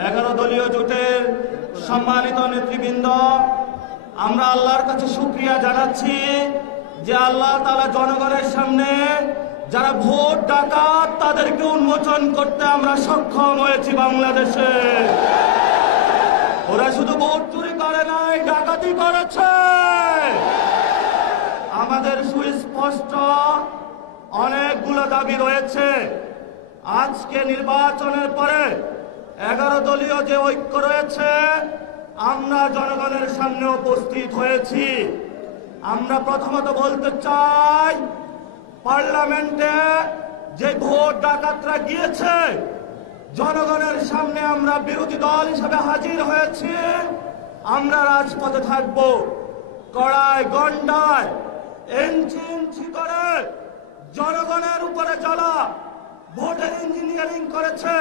11 দলীয় জোটের সম্মানিত নেতৃবৃন্দ, আমরা আল্লাহর কাছে শুকরিয়া জানাচ্ছি যে আল্লাহ তাআলা জনগণের সামনে যারা ভোট ডাকাত তাদেরকে উন্মোচন করতে আমরা সক্ষম হয়েছি। বাংলাদেশে ওরা শুধু ভোট চুরি করে নাই, ডাকাতি করেছে। আমাদের সুস্পষ্ট অনেকগুলো দাবি রয়েছে। আজকে নির্বাচনের পরে 11 দলীয় যে ঐক্য রয়েছে, আমরা জনগণের সামনে উপস্থিত হয়েছি। আমরা প্রথমত বলতে চাই, পার্লামেন্টে যে ভোট ডাকাতরা গিয়েছে, জনগণের সামনে আমরা বিরোধী দল হিসেবে হাজির হয়েছি। আমরা রাজপথে থাকব। কড়ায় গন্ডায় ইঞ্চি ইঞ্চি করে জনগণের উপরে যারা ভোটের ইঞ্জিনিয়ারিং করেছে,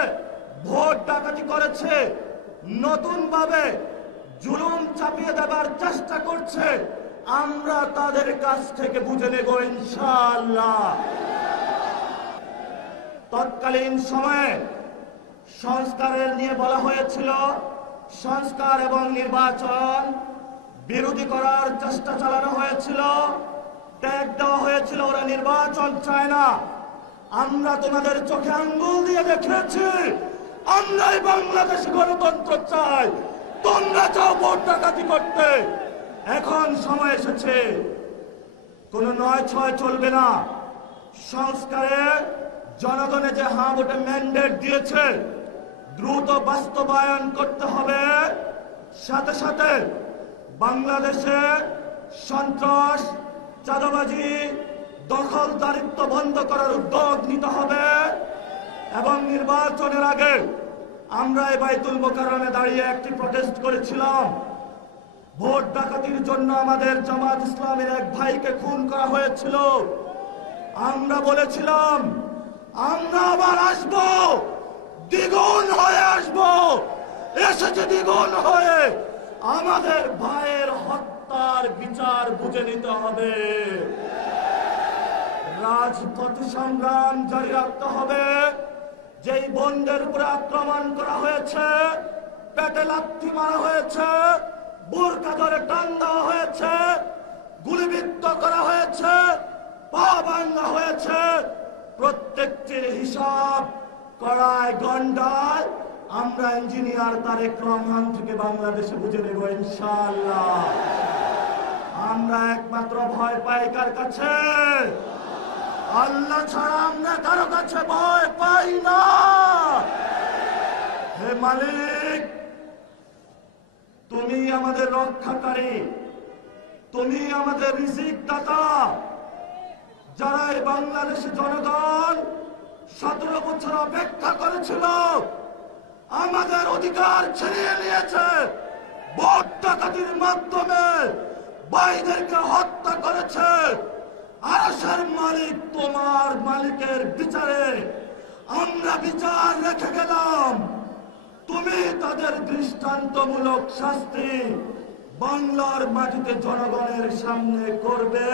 ভোট ডাকাতি করেছে, নতুন ভাবে জুলুম চাপিয়ে দেবার চেষ্টা করছে, আমরা তাদের কাছ থেকে বুঝে নেব ইনশাআল্লাহ। তৎকালীন সময়ে সংস্কারের নিয়ে বলা হয়েছিল, সংস্কার এবং নির্বাচন বিরোধী করার চেষ্টা চালানো হয়েছিল, ট্যাগ দেওয়া হয়েছিল ওরা নির্বাচন চায় না। আমরা তোমাদের চোখে আঙ্গুল দিয়ে দেখেছি, আমরাই বাংলাদেশে গণতন্ত্র চাই, তোমরা চাও ভোট ডাকাতি করতে। এখন সময় এসেছে, কোন ৯/৬ চলবে না। সংস্কারে জনগণে যে হ্যাঁ ভোটে ম্যান্ডেট দিয়েছে, দ্রুত বাস্তবায়ন করতে হবে। সাথে সাথে বাংলাদেশে সন্ত্রাস, চাঁদাবাজি, দখলদারিত্ব বন্ধ করার উদ্যোগ নিতে হবে। এবং নির্বাচনের আগে আমরা এই বাইতুল মোকাররমে দাঁড়িয়ে একটি প্রটেস্ট করেছিলাম। ভোট ডাকাতির জন্য আমাদের জামাত ইসলামের এক ভাইকে খুন করা হয়েছিল। আমরা বলেছিলাম, আমরা আবার আসবো, দ্বিগুণ হয়ে আসবো। এসেছে দ্বিগুণ হয়ে। আমাদের ভাইয়ের হত্যার বিচার বুঝে নিতে হবে। রাজপথ সংগ্রাম জারি রাখতে হবে। যেই বন্ধের উপরে আক্রমণ করা হয়েছে, পেটে লাথি মারা হয়েছে, বোরকা ধরে টান দেওয়া হয়েছে, গুলিবিদ্ধ করা হয়েছে, পা ভাঙা হয়েছে, প্রত্যেকটির হিসাব কড়ায় গন্ডায় আমরা ইঞ্জিনিয়ার তারেক রহমান থেকে বাংলাদেশে বুঝে নেব ইনশাআল্লাহ। আমরা একমাত্র ভয় পাই কার কাছে? আল্লাহ ছাড়া আমরা কারো কাছে ভয় পাই না। হে মালিক, তুমি আমাদের রক্ষাকারী, তুমি আমাদের রিজিক দাতা। যারা এই বাংলাদেশের জনগণ 17 বছর অপেক্ষা করেছিল, আমাদের অধিকার ছিনিয়ে নিয়েছে, ভোট ডাকাতির মাধ্যমে ভাইদেরকে হত্যা করেছে। আরশের মালিক তোমার মালিকের বিচারে আমরা বিচার রেখে গেলাম। তুমি তাদের দৃষ্টান্তমূলক শাস্তি বাংলার মাটিতে জনগণের সামনে করবে।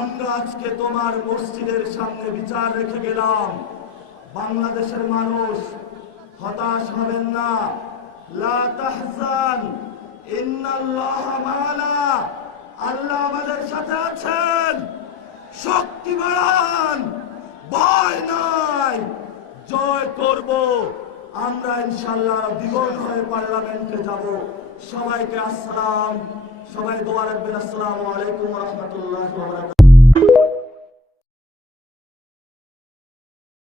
আমরা আজকে তোমার মসজিদের সামনে বিচার রেখে গেলাম। বাংলাদেশের মানুষ হতাশ হবেন না। লা তাহজান, ইন্নাল্লাহা মা'ানা। আল্লাহ আমাদের সাথে আছেন। শক্তি বাড়ান, ভয় নাই, জয় করব আমরা ইনশাআল্লাহ। দ্বিগুণ হয়ে পার্লামেন্টে যাব। সবাইকে আসসালাম। সবাই দোয়া রাখবেন। আসসালামু আলাইকুম ওয়া রাহমাতুল্লাহি ওয়া বারাকাতুহু।